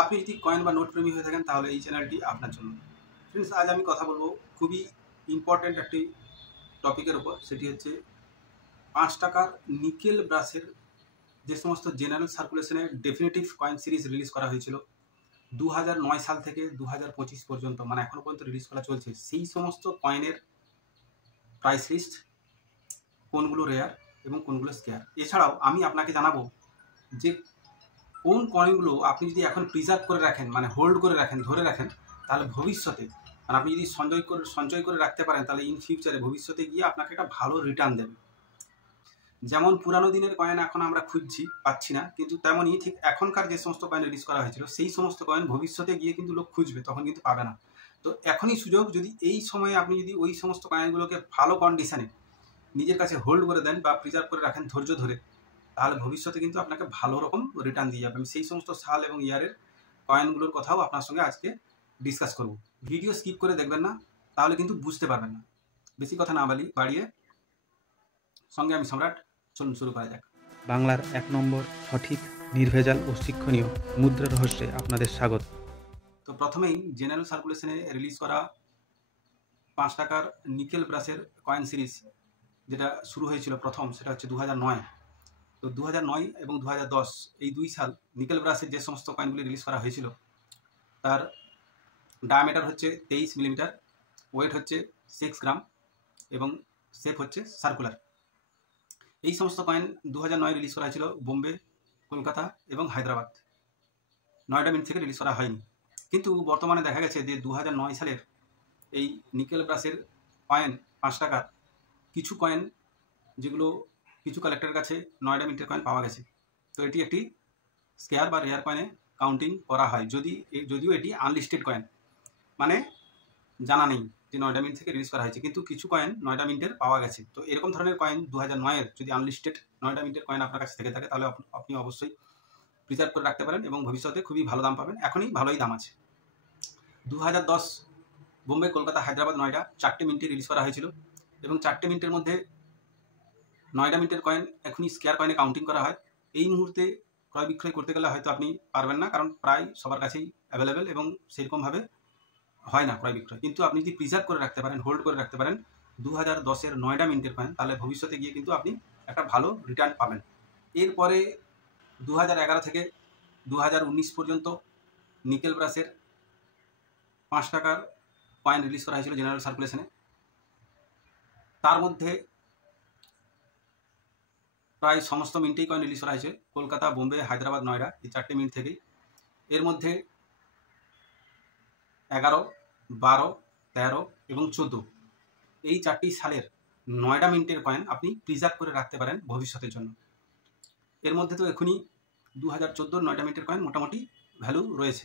আপনি যদি কয়েন বা নোট প্রেমী হয়ে থাকেন তাহলে এই চ্যানেলটি আপনার জন্য। ফ্রেন্ডস, আজ আমি কথা বলবো খুবই ইম্পর্ট্যান্ট একটি টপিকের উপর, সেটি হচ্ছে 5 টাকার নিকেল ব্রাসের যে সমস্ত জেনারেল সার্কুলেশনে ডেফিনেটিভ কয়েন সিরিজ রিলিজ করা হয়েছিল 2009 সাল থেকে 2025 পর্যন্ত, মানে এখনও পর্যন্ত রিলিজ করা চলছে, সেই সমস্ত কয়েনের প্রাইস লিস্ট, কোনগুলো রেয়ার এবং কোনগুলো স্কেয়ার। এছাড়াও আমি আপনাকে জানাবো যে কোন কয়েনগুলো আপনি যদি এখন প্রিজার্ভ করে রাখেন, মানে হোল্ড করে রাখেন, ধরে রাখেন, তাহলে ভবিষ্যতে, মানে আপনি যদি সঞ্চয় করে রাখতে পারেন, তাহলে ইন ফিউচারে ভবিষ্যতে গিয়ে আপনাকে একটা ভালো রিটার্ন দেবে। যেমন পুরানো দিনের কয়েন এখন আমরা খুঁজছি, পাচ্ছি না, কিন্তু তেমনই ঠিক এখনকার যে সমস্ত কয়েন রিলিজ করা হয়েছিল সেই সমস্ত কয়েন ভবিষ্যতে গিয়ে কিন্তু লোক খুঁজবে, তখন কিন্তু পাবে না। তো এখনই সুযোগ, যদি এই সময়ে আপনি যদি ওই সমস্ত কয়েনগুলোকে ভালো কন্ডিশনে নিজের কাছে হোল্ড করে দেন বা প্রিজার্ভ করে রাখেন ধৈর্য ধরে, তাহলে ভবিষ্যতে কিন্তু আপনাকে ভালো রকম রিটার্ন দিয়ে যাবে। আমি সেই সমস্ত সাল এবং ইয়ারের কয়েনগুলোর কথাও আপনার সঙ্গে আজকে ডিসকাস করব। ভিডিও স্কিপ করে দেখবেন না, তাহলে কিন্তু বুঝতে পারবেন না। বেশি কথা না বাড়িয়ে সঙ্গে আমি সম্রাট, চলুন শুরু করা যাক। বাংলার 1 নম্বর সঠিক, নির্ভেজাল ও শিক্ষণীয় মুদ্রা রহস্যে আপনাদের স্বাগত। তো প্রথমেই জেনারেল সার্কুলেশনে রিলিজ করা 5 টাকার নিকেল ব্রাসের কয়েন সিরিজ যেটা শুরু হয়েছিল প্রথম, সেটা হচ্ছে 2009। তো 2009 এবং 2010 এই 2 সাল নিকেল ব্রাসের যে সমস্ত কয়েনগুলি রিলিজ করা হয়েছিল তার ডায়ামিটার হচ্ছে 23 মিলিমিটার, ওয়েট হচ্ছে 6 গ্রাম এবং শেপ হচ্ছে সার্কুলার। এই সমস্ত কয়েন 2009 রিলিজ করা হয়েছিল বোম্বে, কলকাতা এবং হায়দ্রাবাদ, নয়ডা মিন্ট থেকে রিলিজ করা হয়নি। কিন্তু বর্তমানে দেখা গেছে যে 2009 সালের এই নিকেল ব্রাসের কয়েন 5 টাকার কিছু কয়েন, যেগুলো কিছু কালেক্টরের কাছে নয়ডা মিন্টের কয়েন পাওয়া গেছে। তো এটি একটি স্কেয়ার বা রেয়ার কয়েনে কাউন্টিং করা হয়, যদিও এটি আনলিস্টেড কয়েন, মানে জানা নেই যে নয়ডা মিন্ট থেকে রিলিজ করা হয়েছে, কিন্তু কিছু কয়েন নয়ডা মিন্টের পাওয়া গেছে। তো এরকম ধরনের কয়েন 2009-এর যদি আনলিস্টেড নয়ডা মিন্টের কয়েন আপনার কাছে থেকে থাকে, তাহলে আপনি অবশ্যই প্রিজার্ভ করে রাখতে পারেন এবং ভবিষ্যতে খুবই ভালো দাম পাবেন। এখনই ভালোই দাম আছে। 2010 বোম্বে, কলকাতা, হায়দ্রাবাদ, নয়ডা 4টে মিন্টে রিলিজ করা হয়েছিল এবং 4টে মিন্টের মধ্যে নয়ডা মিন্টের কয়েন এখনই স্কেয়ার কয়েনে কাউন্টিং করা হয়। এই মুহূর্তে ক্রয় বিক্রয় করতে গেলে হয়তো আপনি পারবেন না, কারণ প্রায় সবার কাছেই অ্যাভেলেবেল এবং সেরকমভাবে হয় না ক্রয় বিক্রয়। কিন্তু আপনি যদি প্রিজার্ভ করে রাখতে পারেন, হোল্ড করে রাখতে পারেন 2010-এর নয়ডা মিন্টের কয়েন, তাহলে ভবিষ্যতে গিয়ে কিন্তু আপনি একটা ভালো রিটার্ন পাবেন। এরপরে 2011 থেকে 2019 পর্যন্ত নিকেল ব্রাসের 5 টাকার কয়েন রিলিজ করা হয়েছিল জেনারেল সার্কুলেশনে। তার মধ্যে প্রায় সমস্ত মিন্টেই কয়েন রিলিজ করা হয়েছে, কলকাতা, বোম্বে, হায়দ্রাবাদ, নয়ডা, এই 4টে মিন্ট থেকেই। এর মধ্যে 11, 12, 13 এবং 14 এই 4টি সালের নয়ডা মিন্টের কয়েন আপনি প্রিজার্ভ করে রাখতে পারেন ভবিষ্যতের জন্য। এর মধ্যে তো এখনই 2014 নয়ডা মিন্টের কয়েন মোটামুটি ভ্যালু রয়েছে,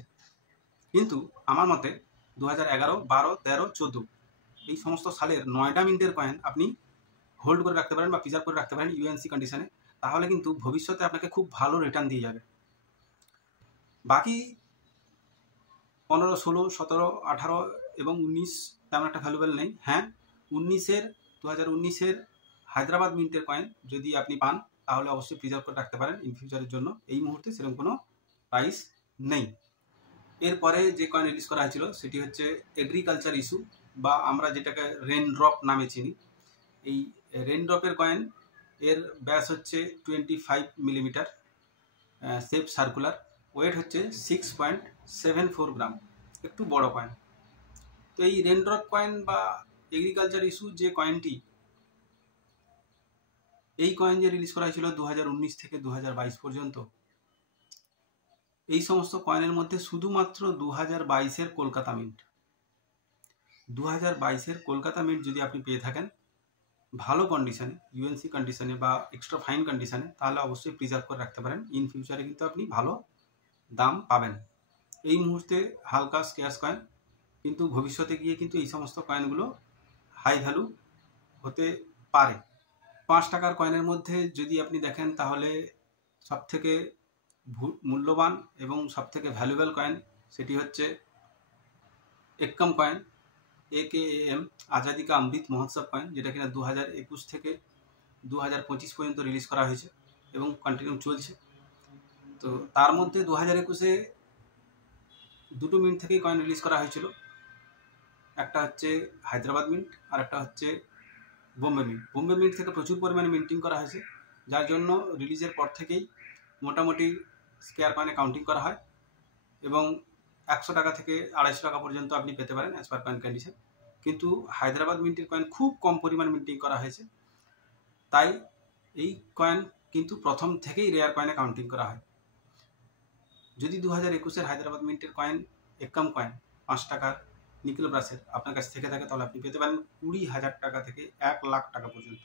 কিন্তু আমার মতে 2011, 12, 13, 14 এই সমস্ত সালের নয়ডা মিন্টের কয়েন আপনি হোল্ড করে রাখতে পারেন বা প্রিজার্ভ করে রাখতে পারেন ইউএনসি কন্ডিশনে, তাহলে কিন্তু ভবিষ্যতে আপনাকে খুব ভালো রিটার্ন দিয়ে যাবে। বাকি 15, 16, 17, 18 এবং 19 তেমন একটা ভ্যালুয়েবল নেই। হ্যাঁ, 2019-এর হায়দ্রাবাদ মিন্টের কয়েন যদি আপনি পান, তাহলে অবশ্যই প্রিজার্ভ করে রাখতে পারেন ইন ফিউচারের জন্য। এই মুহূর্তে সেরকম কোনো প্রাইস নেই। এরপরে যে কয়েন রিলিজ করা হয়েছিল সেটি হচ্ছে এগ্রিকালচার ইস্যু, বা আমরা যেটাকে রেন ড্রপ নামে চিনি। এই রেন ড্রপের কয়েন, এর ব্যাস হচ্ছে 25 মিলিমিটার, শেপ সার্কুলার, ওয়েট হচ্ছে 6.74 গ্রাম, একটু বড় কয়েন। তো এই রেন ড্রপ কয়েন বা এগ্রিকালচার ইস্যু যে কয়েনটি, এই কয়েন যে রিলিজ করা হয়েছিল 2019 থেকে 2022 পর্যন্ত, এই সমস্ত কয়েনের মধ্যে শুধুমাত্র 2022-এর কলকাতা মিন্ট, 2022-এর কলকাতা মিন্ট যদি আপনি পেয়ে থাকেন ভালো কন্ডিশনে, ইউএনসি কন্ডিশনে বা এক্সট্রা ফাইন কন্ডিশনে, তাহলে অবশ্যই প্রিজার্ভ করে রাখতে পারেন। ইন ফিউচারে কিন্তু আপনি ভালো দাম পাবেন। এই মুহূর্তে হালকা স্কেয়ার্স কয়েন, কিন্তু ভবিষ্যতে গিয়ে কিন্তু এই সমস্ত কয়েনগুলো হাই ভ্যালু হতে পারে। 5 টাকার কয়েনের মধ্যে যদি আপনি দেখেন, তাহলে সবথেকে মূল্যবান এবং সবথেকে ভ্যালুয়েবল কয়েন সেটি হচ্ছে একম কয়েন, AKAM, আজাদি কা অমৃত মহোৎসব কয়েন, যেটা কিনা 2021 থেকে 2025 পর্যন্ত রিলিজ করা হয়েছে এবং কন্টিনিউ চলছে। তো তার মধ্যে 2021-এ দুটো মিন্ট থেকেই কয়েন রিলিজ করা হয়েছিল। একটা হচ্ছে হায়দ্রাবাদ মিন্ট আর একটা হচ্ছে বোম্বে মিন্ট। বোম্বে মিন্ট থেকে প্রচুর পরিমাণে মিন্টিং করা হয়েছে, যার জন্য রিলিজের পর থেকেই মোটামুটি স্কোয়ার কয়েনে কাউন্টিং করা হয় এবং 100 টাকা থেকে 250 টাকা পর্যন্ত আপনি পেতে পারেন অ্যাজ পার কয়েন কন্ডিশন। কিন্তু হায়দ্রাবাদ মিন্টের কয়েন খুব কম পরিমাণ মিন্টিং করা হয়েছে, তাই এই কয়েন কিন্তু প্রথম থেকেই রেয়ার কয়েনে কাউন্টিং করা হয়। যদি 2021-এর হায়দ্রাবাদ মিন্টের কয়েন একাম কয়েন 5 টাকার নিকেল ব্রাসের আপনার কাছে থেকে থাকে, তাহলে আপনি পেতে পারেন 20,000 টাকা থেকে 1 লাখ টাকা পর্যন্ত।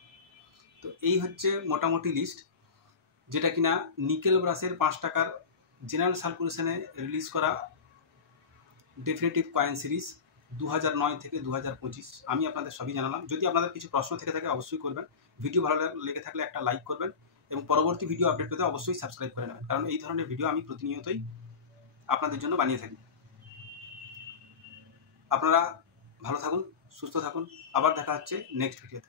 তো এই হচ্ছে মোটামুটি লিস্ট, যেটা কিনা নিকেল ব্রাসের 5 টাকার জেনারেল সার্কুলেশনে রিলিজ করা ডেফিনেটিভ কয়েন সিরিজ 2009 থেকে 2025। আমি আপনাদের সবই জানালাম। যদি আপনাদের কিছু প্রশ্ন থেকে থাকে অবশ্যই করবেন। ভিডিও ভালো লেগে থাকলে একটা লাইক করবেন এবং পরবর্তী ভিডিও আপডেট পেতে অবশ্যই সাবস্ক্রাইব করে নেবেন, কারণ এই ধরনের ভিডিও আমি প্রতিনিয়তই আপনাদের জন্য বানিয়ে থাকি। আপনারা ভালো থাকুন, সুস্থ থাকুন, আবার দেখা হচ্ছে নেক্সট ভিডিওতে।